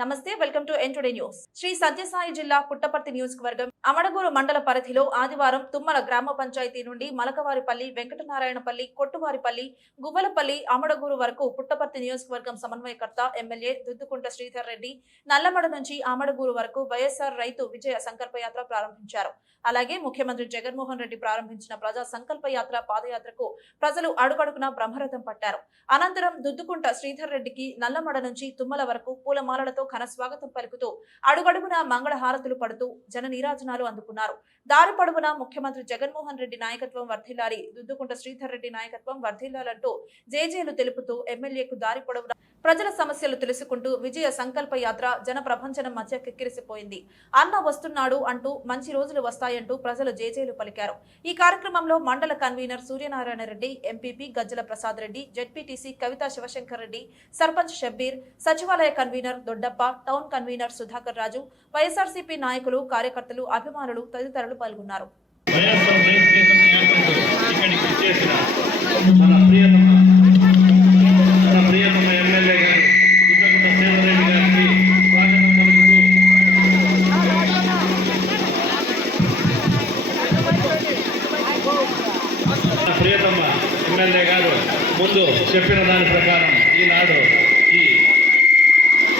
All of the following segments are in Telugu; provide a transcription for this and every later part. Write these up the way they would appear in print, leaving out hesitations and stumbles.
నమస్తే welcome to N today news. Shri Sathya Sai Puttaparthi నియోజకవర్గం అమడగూరు మండల పరిధిలో ఆదివారం తుమ్మల గ్రామ పంచాయతీ నుండి మలకవారిపల్లి, వెంకటనారాయణపల్లి, కొట్టువారిపల్లి, గువ్వలపల్లి, అమడగూరు వరకు పుట్టపర్తి నియోజకవర్గం సమన్వయకర్త ఎమ్మెల్యే దుద్దుకుంట శ్రీధర్ రెడ్డి నల్లమడ నుంచి అమడగూరు వరకు వైఎస్ఆర్ రైతు విజయ సంకల్ప యాత్ర ప్రారంభించారు. అలాగే ముఖ్యమంత్రి జగన్మోహన్ రెడ్డి ప్రారంభించిన ప్రజా సంకల్ప యాత్ర పాదయాత్రకు ప్రజలు అడుగడుగునా బ్రహ్మరథం పట్టారు. అనంతరం దుద్దుకుంట శ్రీధర్ రెడ్డికి నల్లమడ నుంచి తుమ్మల వరకు పూలమాలలతో ఘన స్వాగతం పలుకుతూ అడుగడుగున మంగళ హారతులు పడుతూ జన నీరాజనాలు అందుకున్నారు. దారి పొడవున ముఖ్యమంత్రి జగన్మోహన్ రెడ్డి నాయకత్వం వర్ధిల్లాలి, దుద్దుకుంట శ్రీధర్ రెడ్డి నాయకత్వం వర్ధిల్లాలంటూ జేజేలు తెలుపుతూ ఎమ్మెల్యేకు దారి పొడవున ప్రజల సమస్యలు తెలుసుకుంటూ విజయ సంకల్ప యాత్ర జన ప్రభంజనం మధ్య కిక్కిరిసిపోయింది. అన్న వస్తున్నాడు అంటూ మంచి రోజులు వస్తాయంటూ ప్రజలు జేజేలు పలికారు. ఈ కార్యక్రమంలో మండల కన్వీనర్ సూర్యనారాయణ రెడ్డి, ఎంపీపీ గజ్జల ప్రసాద్ రెడ్డి, జెడ్పీటీసీ కవితా శివశంకర్ రెడ్డి, సర్పంచ్ షబ్బీర్, సచివాలయ convener Doddappa, town convener Sudhakar రాజు, వైఎస్ఆర్సీపీ నాయకులు, కార్యకర్తలు, అభిమానులు తదితరులు పాల్గొన్నారు. ప్రియతమ ఎమ్మెల్యే గారు ముందు చెప్పిన దాని ప్రకారం ఈనాడు ఈ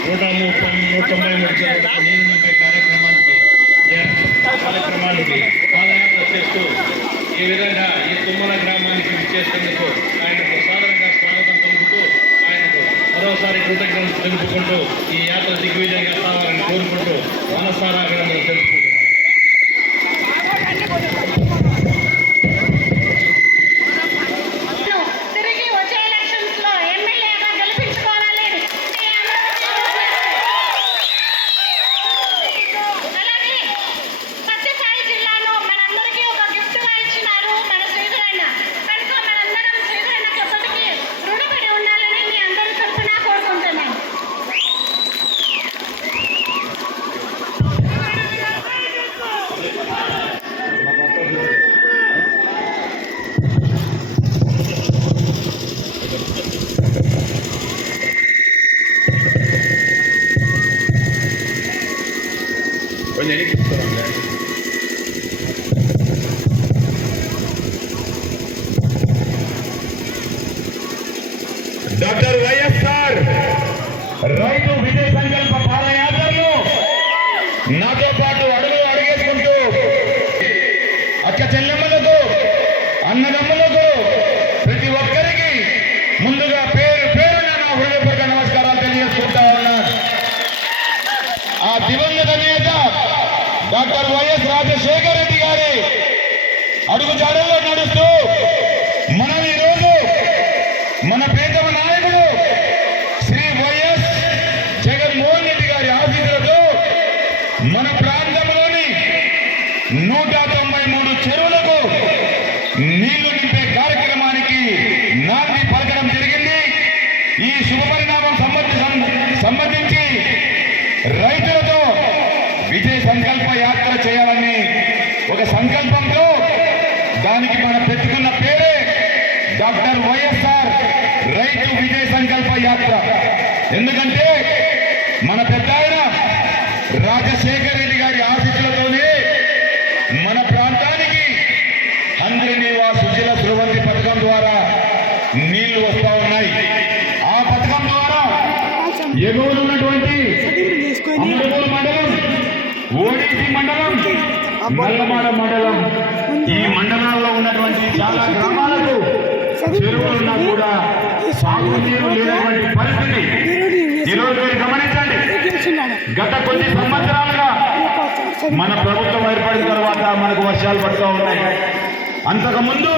193 నీరు నింపే కార్యక్రమానికి పాదయాత్ర చేస్తూ ఈ విధంగా ఈ తుమ్మల గ్రామానికి విచ్చేసేందుకు ఆయనకు సాధారణంగా స్వాగతం పలుకుతూ ఆయనకు మరోసారి కృతజ్ఞతలు తెలుపుకుంటూ ఈ యాత్ర దిగ్విజయంగా సాగాలని కోరుకుంటూ మనసారా అభినందనలు తెలుపుకుంటున్నాను. డాక్టర్ వైఎస్ఆర్ రైతు విజయ సంకల్ప పాదయాత్రను నాతో పాటు అడుగేసుకుంటూ అక్క చెల్లెమ్మలకు, అన్నదమ్ములకు, ప్రతి ఒక్కరికి ముందుగా పేరున నా హృదయపూర్వక నమస్కారాలు తెలియజేసుకుంటా ఉన్నాను. ఆ దివంగత నేత డాక్టర్ వైఎస్ రాజశేఖర రెడ్డి గారి అడుగు జాడల్లో నడుస్తూ మనం ఈరోజు మన ప్రియతమ నాయకుడు శ్రీ వైఎస్ జగన్మోహన్ రెడ్డి గారి ఆశీస్సులతో మన ప్రాంతంలోని 193 చెరువులకు నీళ్లు నింపే కార్యక్రమానికి నాంది పలకడం జరిగింది. ఈ శుభ పరిణామం సంబంధించి రైతులతో విజయ సంకల్ప యాత్ర చేయాలని ఒక సంకల్పంతో దానికి మనం పెట్టుకున్న పేరే డాక్టర్ వైఎస్ఆర్ రైతు విజయ సంకల్ప యాత్ర. ఎందుకంటే మన పెద్ద ఆయన రాజశేఖర రెడ్డి గారి ఆశీస్సులతోనే మన ప్రాంతానికి అందరినీ సుజల స్రవంతి పథకం ద్వారా నీళ్లు వస్తూ ఉన్నాయి. ఆ పథకం ద్వారా ఎగువనున్నటువంటి అమడగూరు మండలం, ఓడిసి మండలం, నల్లమాడ మండలం, ఈ మండలాల్లో ఉన్నటువంటి చాలా గ్రామాలకు చెరువులున్నా కూడా సాగునీరు లేనటువంటి పరిస్థితి ఈరోజు మీరు గమనించండి. గత కొన్ని సంవత్సరాలుగా మన ప్రభుత్వం ఏర్పడిన తర్వాత మనకు వర్షాలు పడుతూ ఉన్నాయి. అంతకుముందు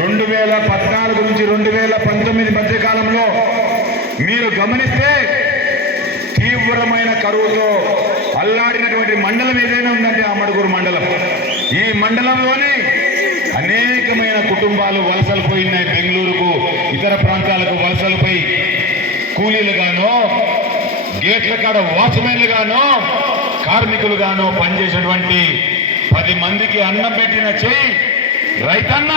2014 నుంచి 2019 మధ్య కాలంలో మీరు గమనిస్తే తీవ్రమైన కరువుతో అల్లాడినటువంటి మండలం ఏదైనా ఉందంటే అమడగూరు మండలం. ఈ మండలంలోని అనేకమైన కుటుంబాలు వలసలు పోయినాయి. బెంగళూరుకు, ఇతర ప్రాంతాలకు వలసలపై కూలీలుగానో, గేట్ల కాడ వాచ్మెన్లుగానో, కార్మికులుగానో పనిచేసినటువంటి 10 మందికి అన్నం పెట్టిన చెయ్యి రైతన్న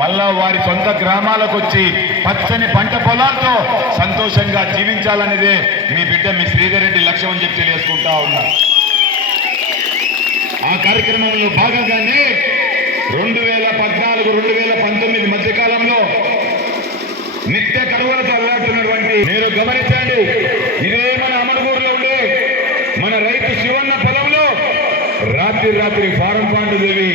మళ్ళా వారి సొంత గ్రామాలకు వచ్చి పచ్చని పంట పొలాలతో సంతోషంగా జీవించాలనేదే మీ బిడ్డ మీ శ్రీధర్ రెడ్డి లక్ష్యం అని చెప్పి తెలియజేసుకుంటా ఉన్నా. ఆ కార్యక్రమంలో భాగంగానే 2014-2019 మధ్యకాలంలో నిత్య కరువులతో అల్లాడుతున్నటువంటి మీరు గమనించండి, ఇదే మన అమరగూరులో ఉండే మన రైతు శివన్న పొలంలో రాత్రి ఫారం పాండు దేవి